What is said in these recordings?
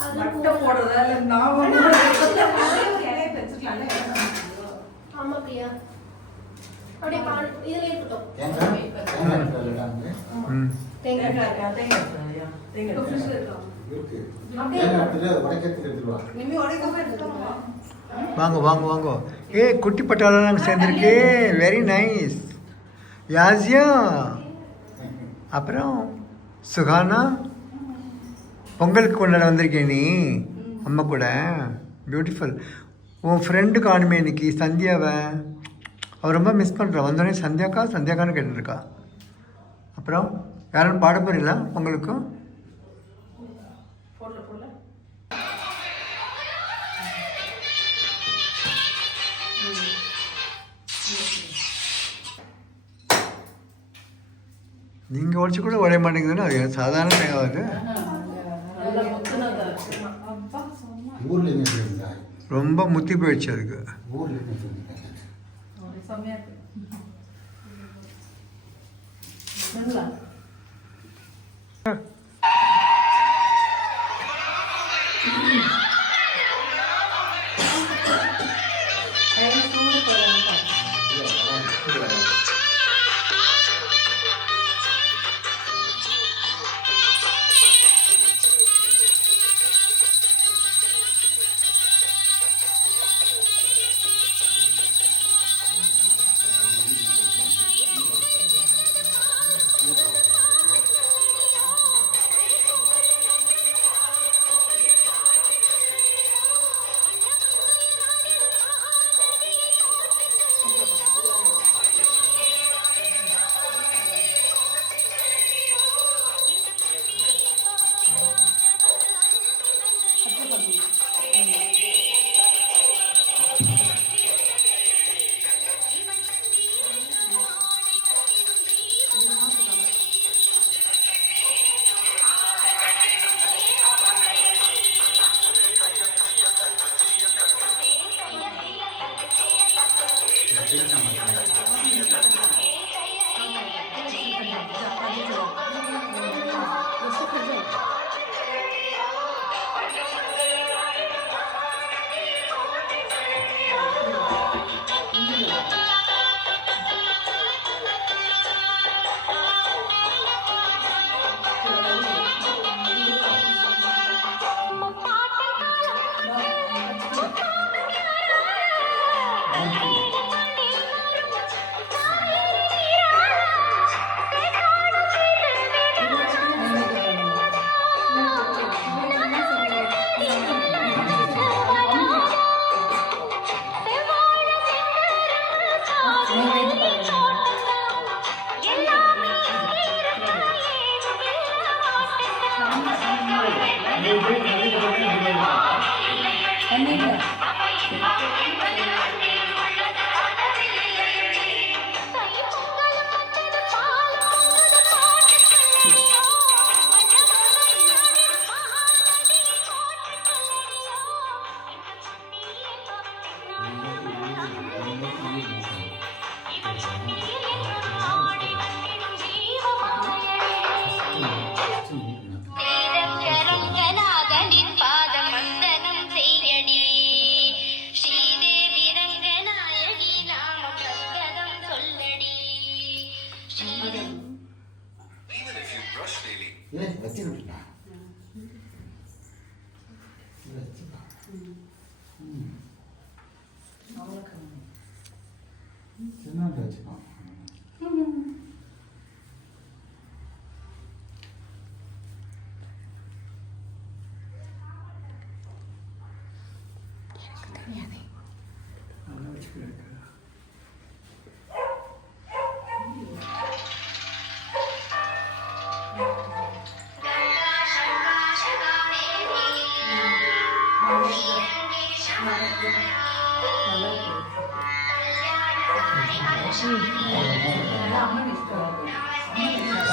மட்டை போடுறதா இல்லை நான் இலையை வச்சுக்கலாம்ல. ஆமா பிரியா அப்படியே இதுல இருக்கட்டும். வாங்க வாங்க வாங்க. ஏ குட்டி பட்டாளம் சேர்ந்துருக்கு. Very nice. யாசியா அப்புறம் சுகானா பொங்கலுக்கு கொண்டாட வந்திருக்கேன் நீ அம்மா கூட. பியூட்டிஃபுல். உன் ஃப்ரெண்டு காணுமே இன்னைக்கு சந்தியாவை. அவள் ரொம்ப மிஸ் பண்ணுறான். வந்தோடனே சந்தியாக்கான்னு கேட்டுருக்கா. அப்புறம் யாரும் பாட போறீங்களா பொங்கலுக்கும்? நீங்கள் உடச்சி கூட உடைய மாட்டேங்குதுன்னா அது சாதாரண தேங்காவது. ரொம்ப முத்தி போயிடுச்சு அதுக்கு.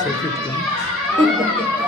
Secret.